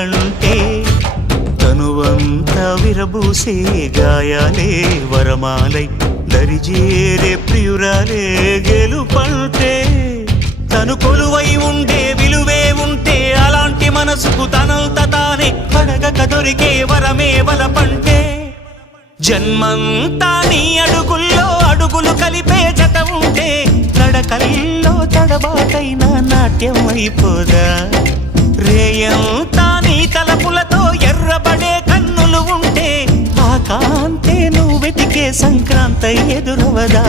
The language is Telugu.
వెన్నెలంటే తనువంతా విరబూసే గాయాలే వరమాలై దరిజేరే ప్రియురాలే గెలుపంటే తను కొలువై ఉండే విలువే ఉంటే అలాంటి మనసుకు తనంత తానే అడగక దొరికే వరమే వలపంటే జన్మంతా నీ అడుగుల్లో అడుగులు కలిపే జత ఉంటే నడకల్లో తడబాటైన నాట్యం అయిపోదా రేయంతా నీ తలపులతో ఎర్రబడే కన్నులు ఉంటే ఆ కాంతే నువ్వు వెతికే సంక్రాంతి ఎదురవదా